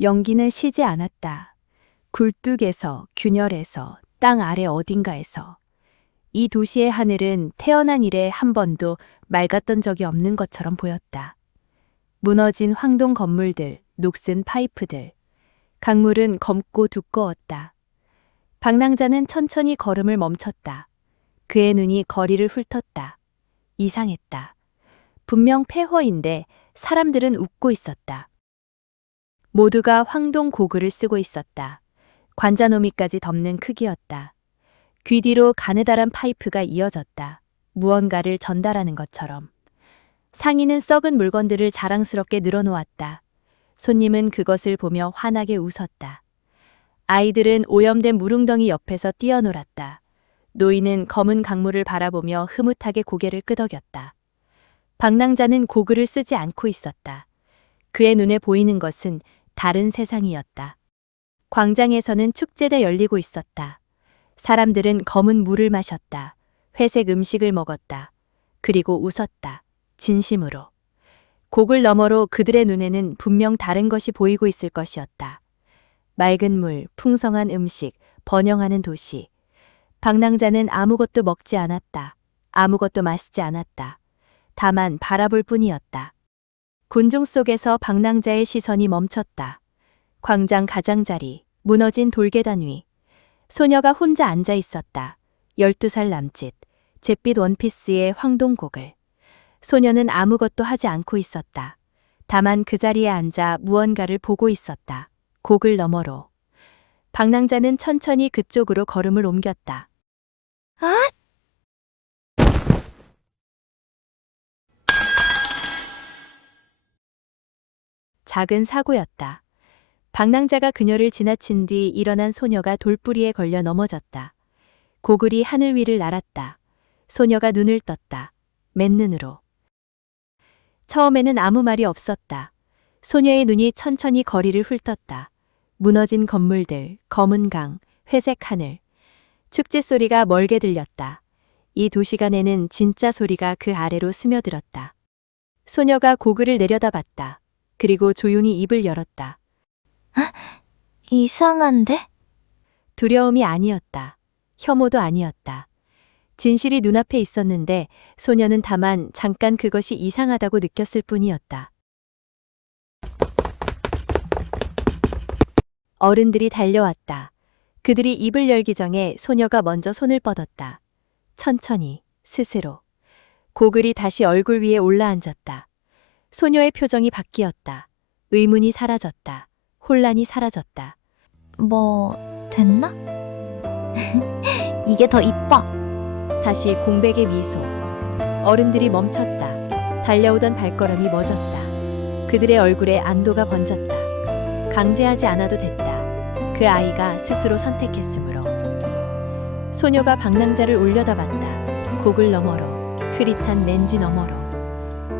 연기는 쉬지 않았다. 굴뚝에서, 균열에서, 땅 아래 어딘가에서. 이 도시의 하늘은 태어난 이래 한 번도 맑았던 적이 없는 것처럼 보였다. 무너진 황동 건물들, 녹슨 파이프들. 강물은 검고 두꺼웠다. 방랑자는 천천히 걸음을 멈췄다. 그의 눈이 거리를 훑었다. 이상했다. 분명 폐허인데 사람들은 웃고 있었다. 모두가 황동 고글을 쓰고 있었다. 관자노미까지 덮는 크기였다. 귀 뒤로 가느다란 파이프가 이어졌다. 무언가를 전달하는 것처럼. 상인은 썩은 물건들을 자랑스럽게 늘어놓았다. 손님은 그것을 보며 환하게 웃었다. 아이들은 오염된 무릉덩이 옆에서 뛰어놀았다. 노인은 검은 강물을 바라보며 흐뭇하게 고개를 끄덕였다. 방랑자는 고글을 쓰지 않고 있었다. 그의 눈에 보이는 것은 다른 세상이었다. 광장에서는 축제가 열리고 있었다. 사람들은 검은 물을 마셨다. 회색 음식을 먹었다. 그리고 웃었다. 진심으로. 고글 너머로 그들의 눈에는 분명 다른 것이 보이고 있을 것이었다. 맑은 물, 풍성한 음식, 번영하는 도시. 방랑자는 아무것도 먹지 않았다. 아무것도 마시지 않았다. 다만 바라볼 뿐이었다. 군중 속에서 방랑자의 시선이 멈췄다. 광장 가장자리, 무너진 돌계단 위. 소녀가 혼자 앉아 있었다. 12살 남짓, 잿빛 원피스의 황동고글. 소녀는 아무것도 하지 않고 있었다. 다만 그 자리에 앉아 무언가를 보고 있었다. 고글 너머로. 방랑자는 천천히 그쪽으로 걸음을 옮겼다. 아! 작은 사고였다. 방랑자가 그녀를 지나친 뒤 일어난 소녀가 돌뿌리에 걸려 넘어졌다. 고글이 하늘 위를 날았다. 소녀가 눈을 떴다. 맨눈으로. 처음에는 아무 말이 없었다. 소녀의 눈이 천천히 거리를 훑었다. 무너진 건물들, 검은 강, 회색 하늘. 축제 소리가 멀게 들렸다. 이 도시가 내는 진짜 소리가 그 아래로 스며들었다. 소녀가 고글을 내려다봤다. 그리고 조용히 입을 열었다. 이상한데? 두려움이 아니었다. 혐오도 아니었다. 진실이 눈앞에 있었는데 소녀는 다만 잠깐 그것이 이상하다고 느꼈을 뿐이었다. 어른들이 달려왔다. 그들이 입을 열기 전에 소녀가 먼저 손을 뻗었다. 천천히, 스스로. 고글이 다시 얼굴 위에 올라앉았다. 소녀의 표정이 바뀌었다. 의문이 사라졌다. 혼란이 사라졌다. 뭐, 됐나? 이게 더 이뻐. 다시 공백의 미소. 어른들이 멈췄다. 달려오던 발걸음이 멎었다. 그들의 얼굴에 안도가 번졌다. 강제하지 않아도 됐다. 그 아이가 스스로 선택했으므로. 소녀가 방랑자를 올려다봤다. 고글 너머로, 흐릿한 렌즈 너머로.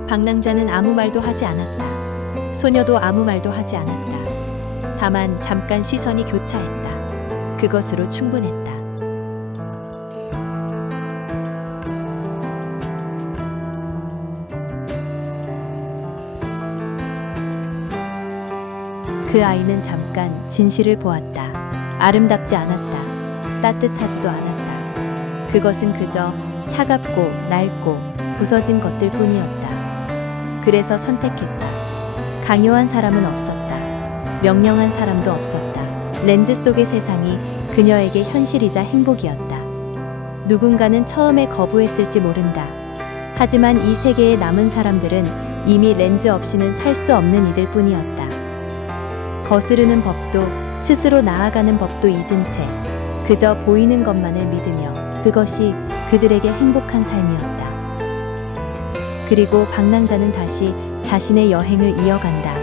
방랑자는 아무 말도 하지 않았다. 소녀도 아무 말도 하지 않았다. 다만 잠깐 시선이 교차했다. 그것으로 충분했다. 그 아이는 잠깐 진실을 보았다. 아름답지 않았다. 따뜻하지도 않았다. 그것은 그저 차갑고 낡고 부서진 것들 뿐이었다. 그래서 선택했다. 강요한 사람은 없었다. 명령한 사람도 없었다. 렌즈 속의 세상이 그녀에게 현실이자 행복이었다. 누군가는 처음에 거부했을지 모른다. 하지만 이 세계에 남은 사람들은 이미 렌즈 없이는 살 수 없는 이들 뿐이었다. 거스르는 법도 스스로 나아가는 법도 잊은 채 그저 보이는 것만을 믿으며 그것이 그들에게 행복한 삶이었다. 그리고 방랑자는 다시 자신의 여행을 이어간다.